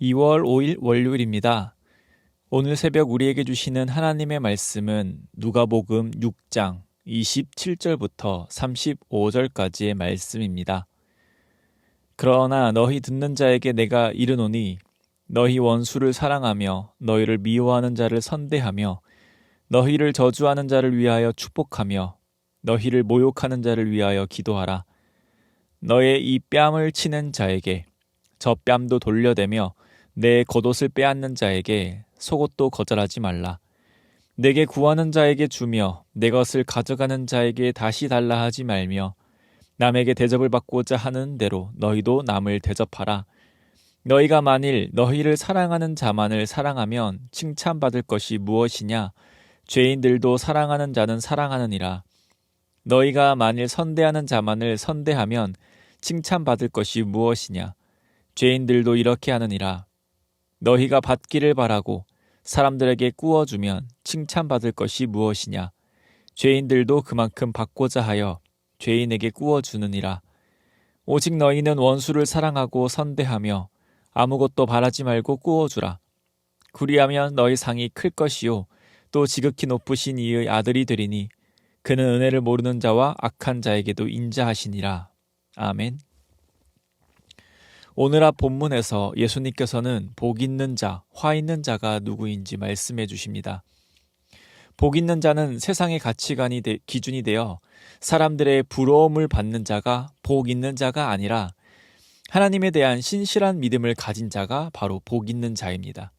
2월 5일 월요일입니다. 오늘 새벽 우리에게 주시는 하나님의 말씀은 누가복음 6장 27절부터 35절까지의 말씀입니다. 그러나 너희 듣는 자에게 내가 이르노니 너희 원수를 사랑하며 너희를 미워하는 자를 선대하며 너희를 저주하는 자를 위하여 축복하며 너희를 모욕하는 자를 위하여 기도하라. 너의 이 뺨을 치는 자에게 저 뺨도 돌려대며 내 겉옷을 빼앗는 자에게 속옷도 거절하지 말라. 내게 구하는 자에게 주며 내 것을 가져가는 자에게 다시 달라 하지 말며 남에게 대접을 받고자 하는 대로 너희도 남을 대접하라. 너희가 만일 너희를 사랑하는 자만을 사랑하면 칭찬받을 것이 무엇이냐? 죄인들도 사랑하는 자는 사랑하느니라. 너희가 만일 선대하는 자만을 선대하면 칭찬받을 것이 무엇이냐? 죄인들도 이렇게 하느니라. 너희가 받기를 바라고 사람들에게 꾸어주면 칭찬받을 것이 무엇이냐? 죄인들도 그만큼 받고자 하여 죄인에게 꾸어주느니라. 오직 너희는 원수를 사랑하고 선대하며 아무것도 바라지 말고 꾸어주라. 그리하면 너희 상이 클 것이요 또 지극히 높으신 이의 아들이 되리니 그는 은혜를 모르는 자와 악한 자에게도 인자하시니라. 아멘. 오늘 앞 본문에서 예수님께서는 복 있는 자, 화 있는 자가 누구인지 말씀해 주십니다. 복 있는 자는 세상의 가치관이 기준이 되어 사람들의 부러움을 받는 자가 복 있는 자가 아니라 하나님에 대한 신실한 믿음을 가진 자가 바로 복 있는 자입니다.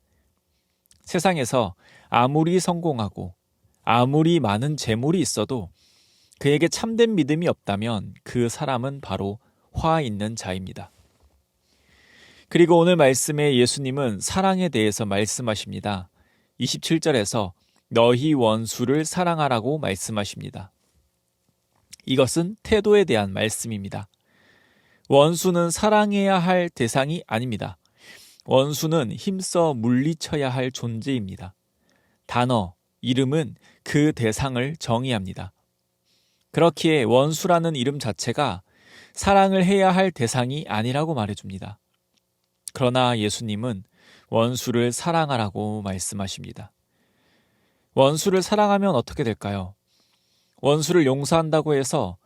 세상에서 아무리 성공하고 아무리 많은 재물이 있어도 그에게 참된 믿음이 없다면 그 사람은 바로 화 있는 자입니다. 그리고 오늘 말씀에 예수님은 사랑에 대해서 말씀하십니다. 27절에서 너희 원수를 사랑하라고 말씀하십니다. 이것은 태도에 대한 말씀입니다. 원수는 사랑해야 할 대상이 아닙니다. 원수는 힘써 물리쳐야 할 존재입니다. 단어, 이름은 그 대상을 정의합니다. 그렇기에 원수라는 이름 자체가 사랑을 해야 할 대상이 아니라고 말해줍니다. 그러나 예수님은 원수를 사랑하라고 말씀하십니다. 원수를 사랑하면 어떻게 될까요? 원수를 용서한다고 해서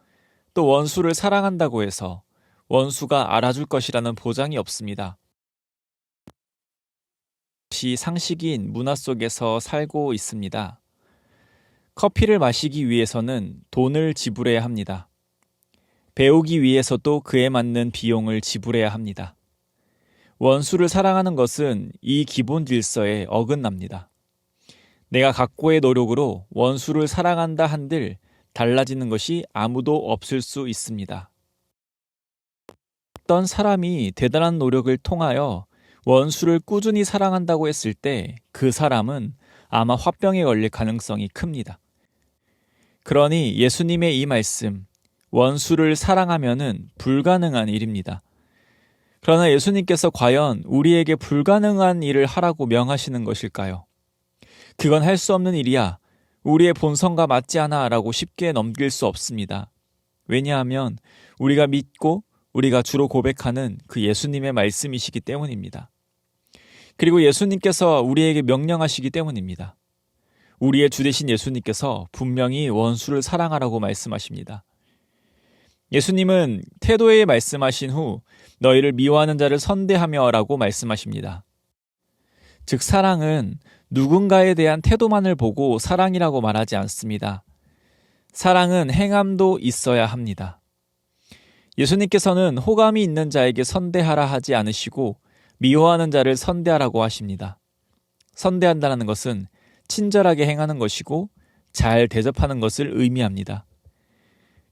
또 원수를 사랑한다고 해서 원수가 알아줄 것이라는 보장이 없습니다. 상식인 문화 속에서 살고 있습니다. 커피를 마시기 위해서는 돈을 지불해야 합니다. 배우기 위해서도 그에 맞는 비용을 지불해야 합니다. 원수를 사랑하는 것은 이 기본 질서에 어긋납니다. 내가 각고의 노력으로 원수를 사랑한다 한들 달라지는 것이 아무도 없을 수 있습니다. 어떤 사람이 대단한 노력을 통하여 원수를 꾸준히 사랑한다고 했을 때 그 사람은 아마 화병에 걸릴 가능성이 큽니다. 그러니 예수님의 이 말씀, 원수를 사랑하면은 불가능한 일입니다. 그러나 예수님께서 과연 우리에게 불가능한 일을 하라고 명하시는 것일까요? 그건 할 수 없는 일이야. 우리의 본성과 맞지 않아 라고 쉽게 넘길 수 없습니다. 왜냐하면 우리가 믿고 우리가 주로 고백하는 그 예수님의 말씀이시기 때문입니다. 그리고 예수님께서 우리에게 명령하시기 때문입니다. 우리의 주 되신 예수님께서 분명히 원수를 사랑하라고 말씀하십니다. 예수님은 태도에 말씀하신 후 너희를 미워하는 자를 선대하며 라고 말씀하십니다. 즉 사랑은 누군가에 대한 태도만을 보고 사랑이라고 말하지 않습니다. 사랑은 행함도 있어야 합니다. 예수님께서는 호감이 있는 자에게 선대하라 하지 않으시고 미워하는 자를 선대하라고 하십니다. 선대한다는 것은 친절하게 행하는 것이고 잘 대접하는 것을 의미합니다.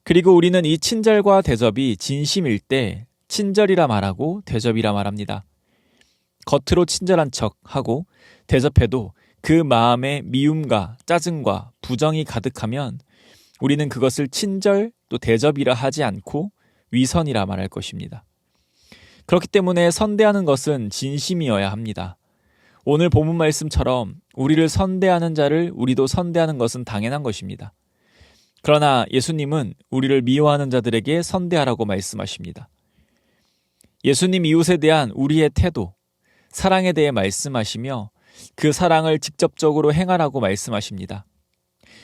그리고 우리는 이 친절과 대접이 진심일 때 친절이라 말하고 대접이라 말합니다. 겉으로 친절한 척하고 대접해도 그 마음에 미움과 짜증과 부정이 가득하면 우리는 그것을 친절 또 대접이라 하지 않고 위선이라 말할 것입니다. 그렇기 때문에 선대하는 것은 진심이어야 합니다. 오늘 본문 말씀처럼 우리를 선대하는 자를 우리도 선대하는 것은 당연한 것입니다. 그러나 예수님은 우리를 미워하는 자들에게 선대하라고 말씀하십니다. 예수님 이웃에 대한 우리의 태도, 사랑에 대해 말씀하시며 그 사랑을 직접적으로 행하라고 말씀하십니다.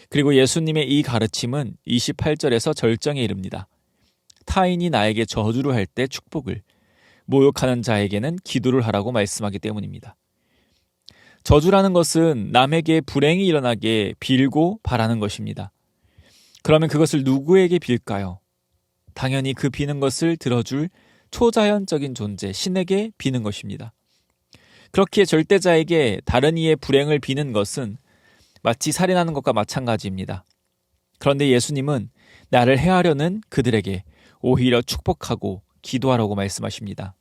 그리고 예수님의 이 가르침은 28절에서 절정에 이릅니다. 타인이 나에게 저주를 할 때 축복을, 모욕하는 자에게는 기도를 하라고 말씀하기 때문입니다. 저주라는 것은 남에게 불행이 일어나게 빌고 바라는 것입니다. 그러면 그것을 누구에게 빌까요? 당연히 그 비는 것을 들어줄 초자연적인 존재, 신에게 비는 것입니다. 그렇기에 절대자에게 다른 이의 불행을 비는 것은 마치 살인하는 것과 마찬가지입니다. 그런데 예수님은 나를 해하려는 그들에게 오히려 축복하고 기도하라고 말씀하십니다.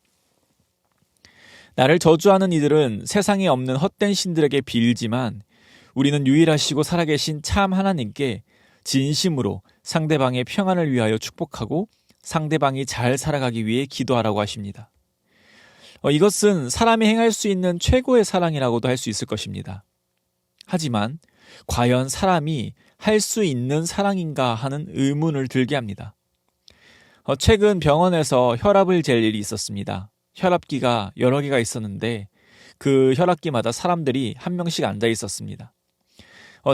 나를 저주하는 이들은 세상에 없는 헛된 신들에게 빌지만 우리는 유일하시고 살아계신 참 하나님께 진심으로 상대방의 평안을 위하여 축복하고 상대방이 잘 살아가기 위해 기도하라고 하십니다. 이것은 사람이 행할 수 있는 최고의 사랑이라고도 할 수 있을 것입니다. 하지만 과연 사람이 할 수 있는 사랑인가 하는 의문을 들게 합니다. 최근 병원에서 혈압을 잴 일이 있었습니다. 혈압기가 여러 개가 있었는데 그 혈압기마다 사람들이 한 명씩 앉아 있었습니다.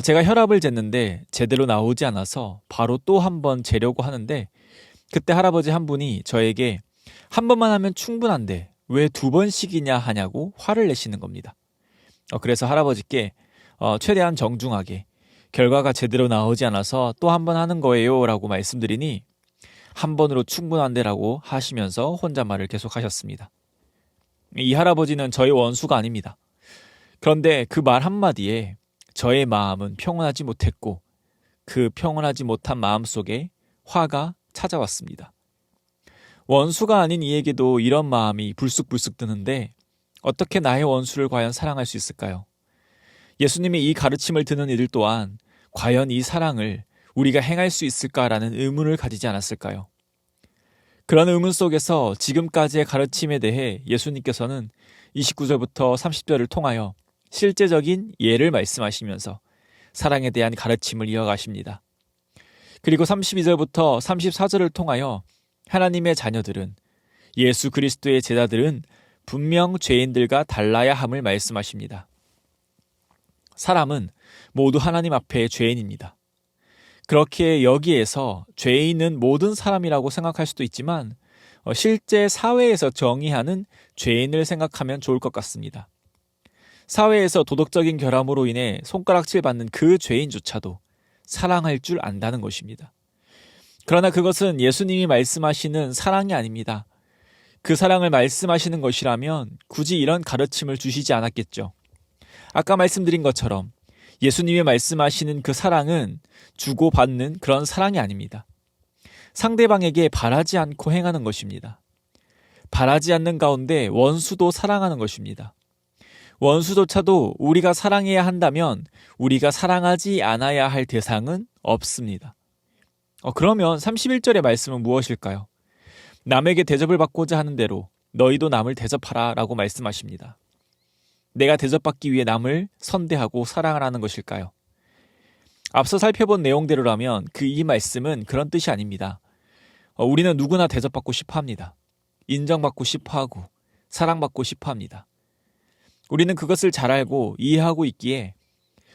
제가 혈압을 쟀는데 제대로 나오지 않아서 바로 또 한 번 재려고 하는데 그때 할아버지 한 분이 저에게 한 번만 하면 충분한데 왜 두 번씩이냐 하냐고 화를 내시는 겁니다. 그래서 할아버지께 최대한 정중하게 결과가 제대로 나오지 않아서 또 한 번 하는 거예요 라고 말씀드리니 한 번으로 충분한데라고 하시면서 혼잣말을 계속하셨습니다. 이 할아버지는 저의 원수가 아닙니다. 그런데 그 말 한마디에 저의 마음은 평온하지 못했고 그 평온하지 못한 마음 속에 화가 찾아왔습니다. 원수가 아닌 이에게도 이런 마음이 불쑥불쑥 드는데 어떻게 나의 원수를 과연 사랑할 수 있을까요? 예수님의 이 가르침을 듣는 이들 또한 과연 이 사랑을 우리가 행할 수 있을까라는 의문을 가지지 않았을까요? 그런 의문 속에서 지금까지의 가르침에 대해 예수님께서는 29절부터 30절을 통하여 실제적인 예를 말씀하시면서 사랑에 대한 가르침을 이어가십니다. 그리고 32절부터 34절을 통하여 하나님의 자녀들은, 예수 그리스도의 제자들은 분명 죄인들과 달라야 함을 말씀하십니다. 사람은 모두 하나님 앞에 죄인입니다. 그렇게 여기에서 죄인은 모든 사람이라고 생각할 수도 있지만 실제 사회에서 정의하는 죄인을 생각하면 좋을 것 같습니다. 사회에서 도덕적인 결함으로 인해 손가락질 받는 그 죄인조차도 사랑할 줄 안다는 것입니다. 그러나 그것은 예수님이 말씀하시는 사랑이 아닙니다. 그 사랑을 말씀하시는 것이라면 굳이 이런 가르침을 주시지 않았겠죠. 아까 말씀드린 것처럼 예수님이 말씀하시는 그 사랑은 주고받는 그런 사랑이 아닙니다. 상대방에게 바라지 않고 행하는 것입니다. 바라지 않는 가운데 원수도 사랑하는 것입니다. 원수조차도 우리가 사랑해야 한다면 우리가 사랑하지 않아야 할 대상은 없습니다. 그러면 31절의 말씀은 무엇일까요? 남에게 대접을 받고자 하는 대로 너희도 남을 대접하라 라고 말씀하십니다. 내가 대접받기 위해 남을 선대하고 사랑하라는 것일까요? 앞서 살펴본 내용대로라면 이 말씀은 그런 뜻이 아닙니다. 우리는 누구나 대접받고 싶어 합니다. 인정받고 싶어 하고 사랑받고 싶어 합니다. 우리는 그것을 잘 알고 이해하고 있기에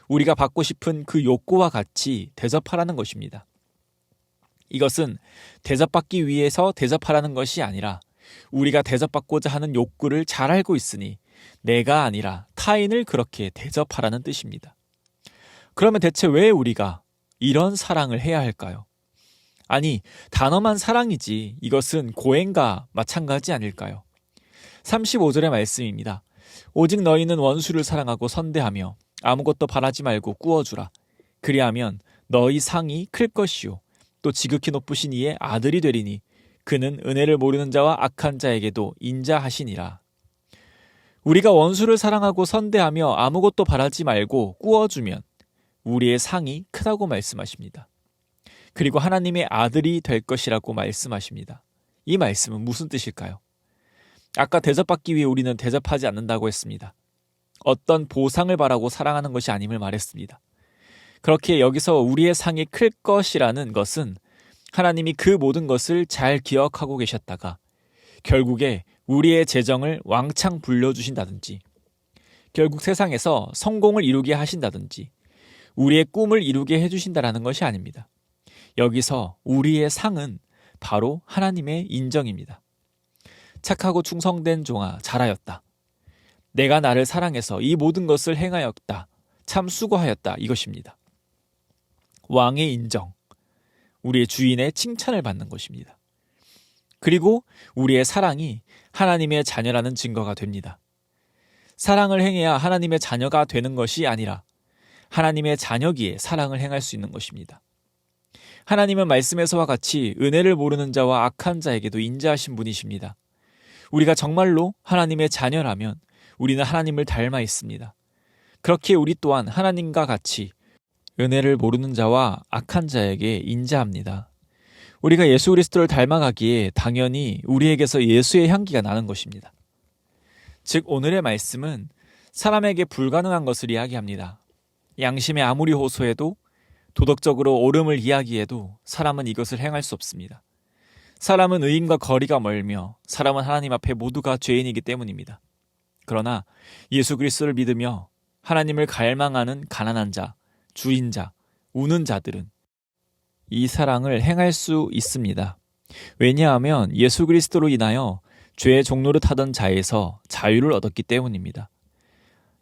우리가 받고 싶은 그 욕구와 같이 대접하라는 것입니다. 이것은 대접받기 위해서 대접하라는 것이 아니라 우리가 대접받고자 하는 욕구를 잘 알고 있으니 내가 아니라 타인을 그렇게 대접하라는 뜻입니다. 그러면 대체 왜 우리가 이런 사랑을 해야 할까요? 아니, 단어만 사랑이지 이것은 고행과 마찬가지 아닐까요? 35절의 말씀입니다. 오직 너희는 원수를 사랑하고 선대하며 아무것도 바라지 말고 꾸어주라. 그리하면 너희 상이 클 것이요 또 지극히 높으신 이의 아들이 되리니 그는 은혜를 모르는 자와 악한 자에게도 인자하시니라. 우리가 원수를 사랑하고 선대하며 아무것도 바라지 말고 꾸어주면 우리의 상이 크다고 말씀하십니다. 그리고 하나님의 아들이 될 것이라고 말씀하십니다. 이 말씀은 무슨 뜻일까요? 아까 대접받기 위해 우리는 대접하지 않는다고 했습니다. 어떤 보상을 바라고 사랑하는 것이 아님을 말했습니다. 그렇게 여기서 우리의 상이 클 것이라는 것은 하나님이 그 모든 것을 잘 기억하고 계셨다가 결국에 우리의 재정을 왕창 불려주신다든지, 결국 세상에서 성공을 이루게 하신다든지, 우리의 꿈을 이루게 해주신다라는 것이 아닙니다. 여기서 우리의 상은 바로 하나님의 인정입니다. 착하고 충성된 종아, 잘하였다. 내가 나를 사랑해서 이 모든 것을 행하였다. 참 수고하였다. 이것입니다. 왕의 인정, 우리의 주인의 칭찬을 받는 것입니다. 그리고 우리의 사랑이 하나님의 자녀라는 증거가 됩니다. 사랑을 행해야 하나님의 자녀가 되는 것이 아니라 하나님의 자녀기에 사랑을 행할 수 있는 것입니다. 하나님은 말씀에서와 같이 은혜를 모르는 자와 악한 자에게도 인자하신 분이십니다. 우리가 정말로 하나님의 자녀라면 우리는 하나님을 닮아 있습니다. 그렇게 우리 또한 하나님과 같이 은혜를 모르는 자와 악한 자에게 인자합니다. 우리가 예수 그리스도를 닮아가기에 당연히 우리에게서 예수의 향기가 나는 것입니다. 즉 오늘의 말씀은 사람에게 불가능한 것을 이야기합니다. 양심에 아무리 호소해도, 도덕적으로 옳음을 이야기해도 사람은 이것을 행할 수 없습니다. 사람은 의인과 거리가 멀며 사람은 하나님 앞에 모두가 죄인이기 때문입니다. 그러나 예수 그리스도를 믿으며 하나님을 갈망하는 가난한 자, 주인 자, 우는 자들은 이 사랑을 행할 수 있습니다. 왜냐하면 예수 그리스도로 인하여 죄의 종로를 타던 자에서 자유를 얻었기 때문입니다.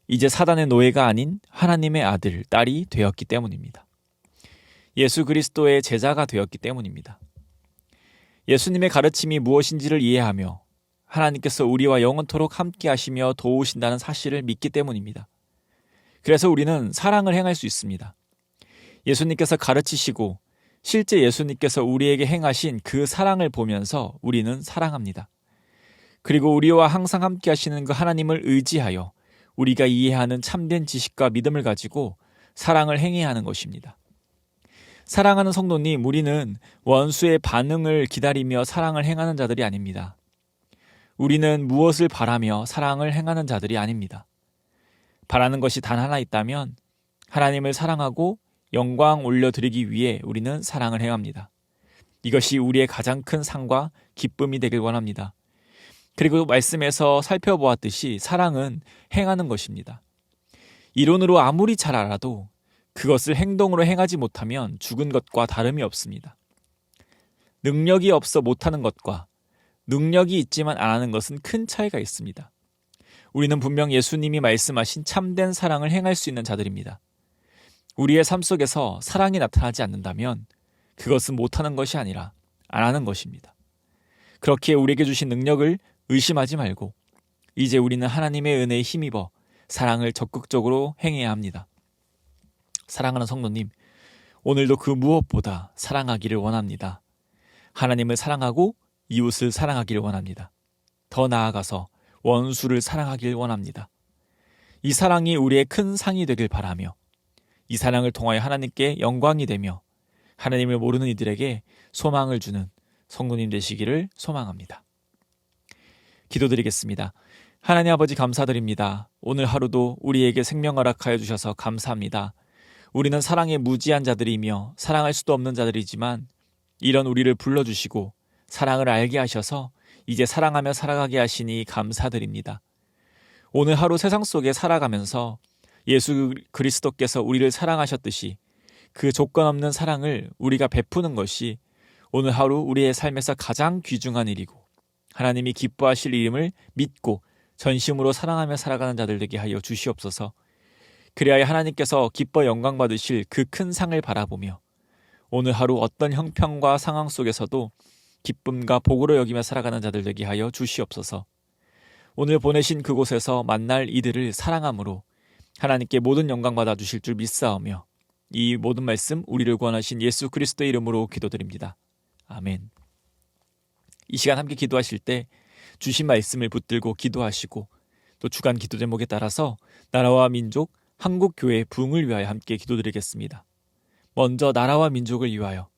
이제 사단의 노예가 아닌 하나님의 아들, 딸이 되었기 때문입니다. 예수 그리스도의 제자가 되었기 때문입니다. 예수님의 가르침이 무엇인지를 이해하며 하나님께서 우리와 영원토록 함께 하시며 도우신다는 사실을 믿기 때문입니다. 그래서 우리는 사랑을 행할 수 있습니다. 예수님께서 가르치시고 실제 예수님께서 우리에게 행하신 그 사랑을 보면서 우리는 사랑합니다. 그리고 우리와 항상 함께 하시는 그 하나님을 의지하여 우리가 이해하는 참된 지식과 믿음을 가지고 사랑을 행해야 하는 것입니다. 사랑하는 성도님, 우리는 원수의 반응을 기다리며 사랑을 행하는 자들이 아닙니다. 우리는 무엇을 바라며 사랑을 행하는 자들이 아닙니다. 바라는 것이 단 하나 있다면 하나님을 사랑하고 영광 올려드리기 위해 우리는 사랑을 행합니다. 이것이 우리의 가장 큰 상과 기쁨이 되길 원합니다. 그리고 말씀에서 살펴보았듯이 사랑은 행하는 것입니다. 이론으로 아무리 잘 알아도 그것을 행동으로 행하지 못하면 죽은 것과 다름이 없습니다. 능력이 없어 못하는 것과 능력이 있지만 안 하는 것은 큰 차이가 있습니다. 우리는 분명 예수님이 말씀하신 참된 사랑을 행할 수 있는 자들입니다. 우리의 삶 속에서 사랑이 나타나지 않는다면 그것은 못하는 것이 아니라 안 하는 것입니다. 그렇게 우리에게 주신 능력을 의심하지 말고 이제 우리는 하나님의 은혜에 힘입어 사랑을 적극적으로 행해야 합니다. 사랑하는 성도님, 오늘도 그 무엇보다 사랑하기를 원합니다. 하나님을 사랑하고 이웃을 사랑하기를 원합니다. 더 나아가서 원수를 사랑하길 원합니다. 이 사랑이 우리의 큰 상이 되길 바라며 이 사랑을 통하여 하나님께 영광이 되며 하나님을 모르는 이들에게 소망을 주는 성도님 되시기를 소망합니다. 기도드리겠습니다. 하나님 아버지 감사드립니다. 오늘 하루도 우리에게 생명 허락하여 주셔서 감사합니다. 우리는 사랑에 무지한 자들이며 사랑할 수도 없는 자들이지만 이런 우리를 불러주시고 사랑을 알게 하셔서 이제 사랑하며 살아가게 하시니 감사드립니다. 오늘 하루 세상 속에 살아가면서 예수 그리스도께서 우리를 사랑하셨듯이 그 조건 없는 사랑을 우리가 베푸는 것이 오늘 하루 우리의 삶에서 가장 귀중한 일이고 하나님이 기뻐하실 일임을 믿고 전심으로 사랑하며 살아가는 자들 되게 하여 주시옵소서. 그리하여 하나님께서 기뻐 영광 받으실 그 큰 상을 바라보며 오늘 하루 어떤 형편과 상황 속에서도 기쁨과 복으로 여기며 살아가는 자들 되게 하여 주시옵소서. 오늘 보내신 그곳에서 만날 이들을 사랑함으로 하나님께 모든 영광 받아 주실 줄 믿사오며 이 모든 말씀 우리를 구원하신 예수 그리스도의 이름으로 기도드립니다. 아멘. 이 시간 함께 기도하실 때 주신 말씀을 붙들고 기도하시고 또 주간 기도 제목에 따라서 나라와 민족, 한국교회의 부흥을 위하여 함께 기도드리겠습니다. 먼저 나라와 민족을 위하여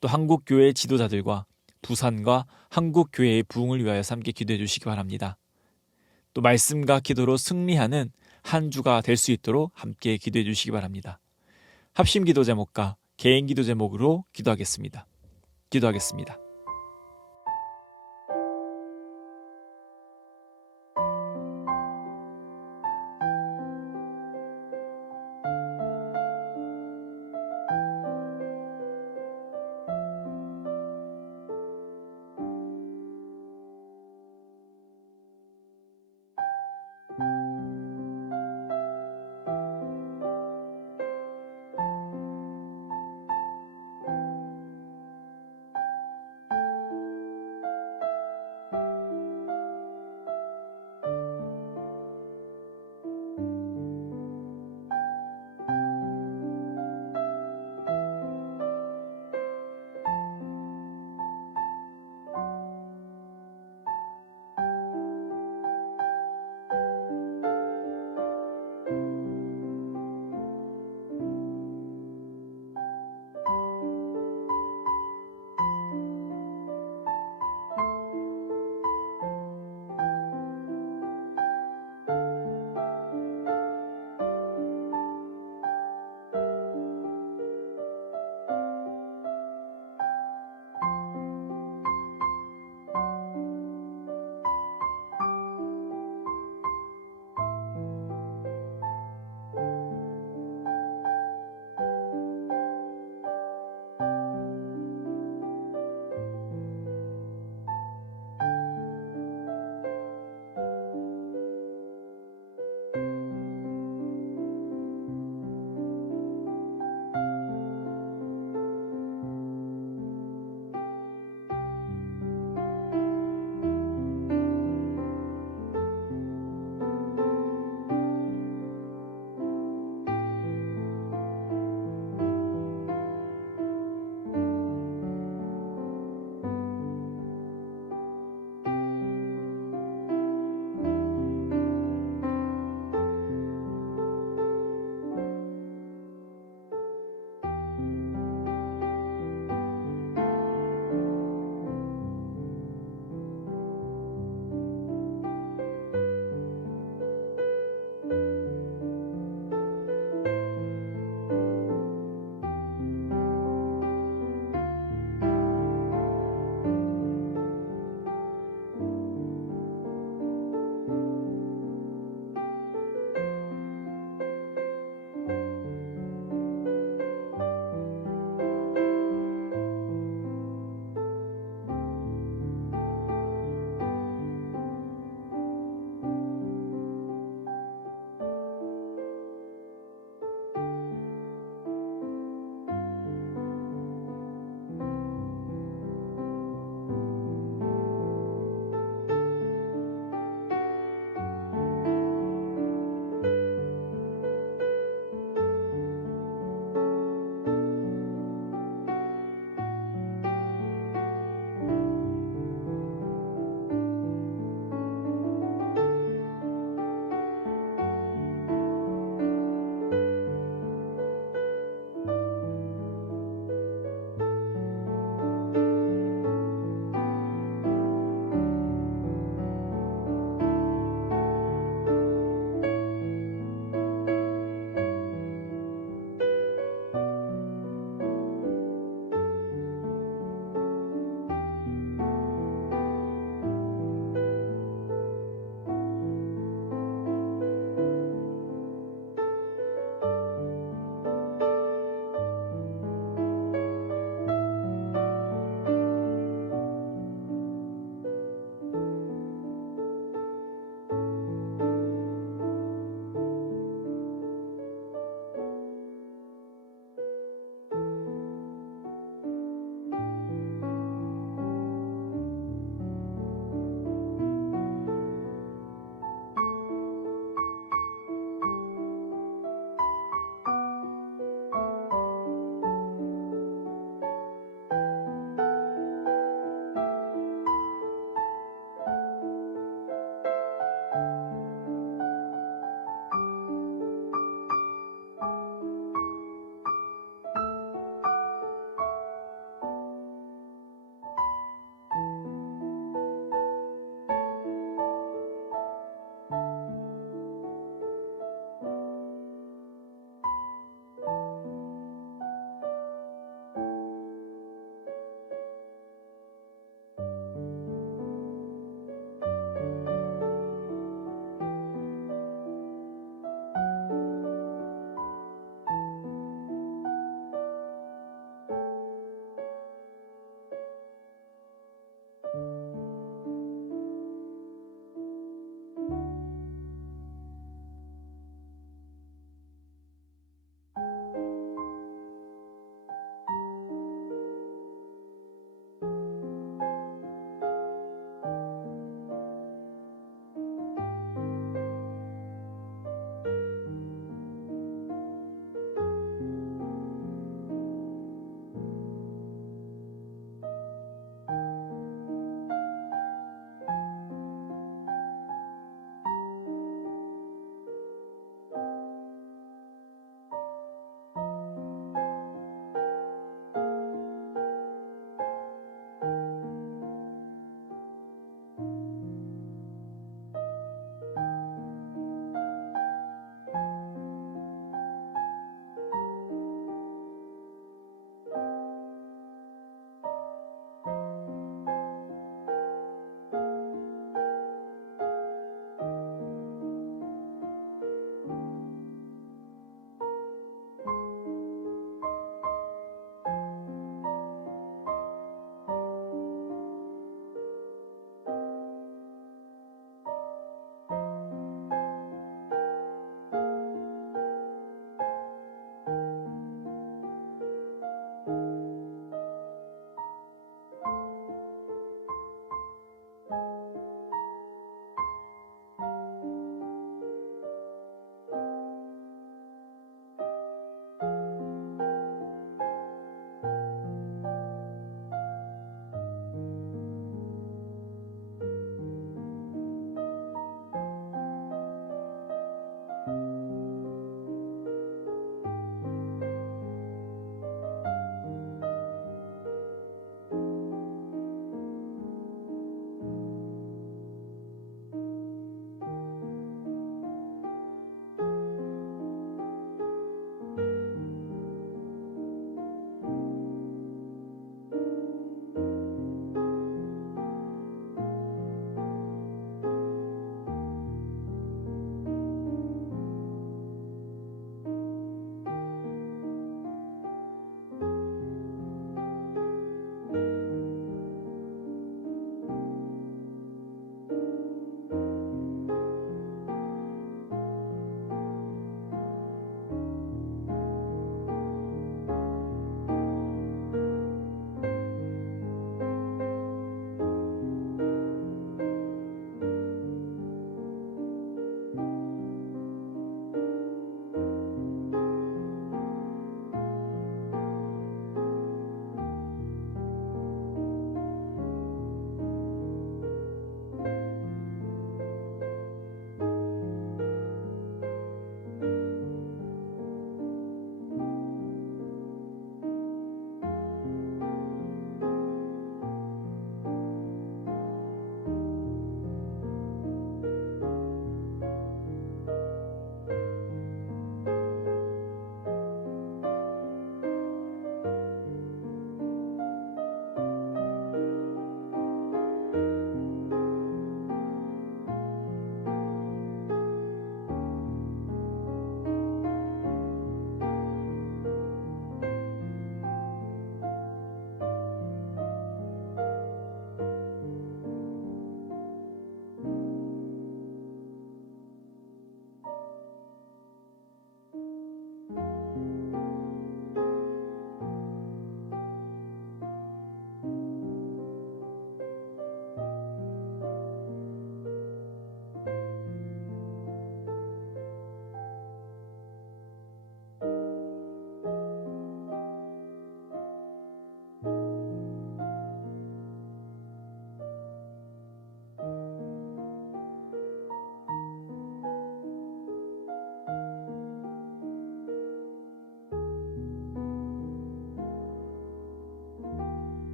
또 한국교회의 지도자들과 부산과 한국교회의 부흥을 위하여 함께 기도해 주시기 바랍니다. 또 말씀과 기도로 승리하는 한 주가 될 수 있도록 함께 기도해 주시기 바랍니다. 합심 기도 제목과 개인 기도 제목으로 기도하겠습니다. 기도하겠습니다.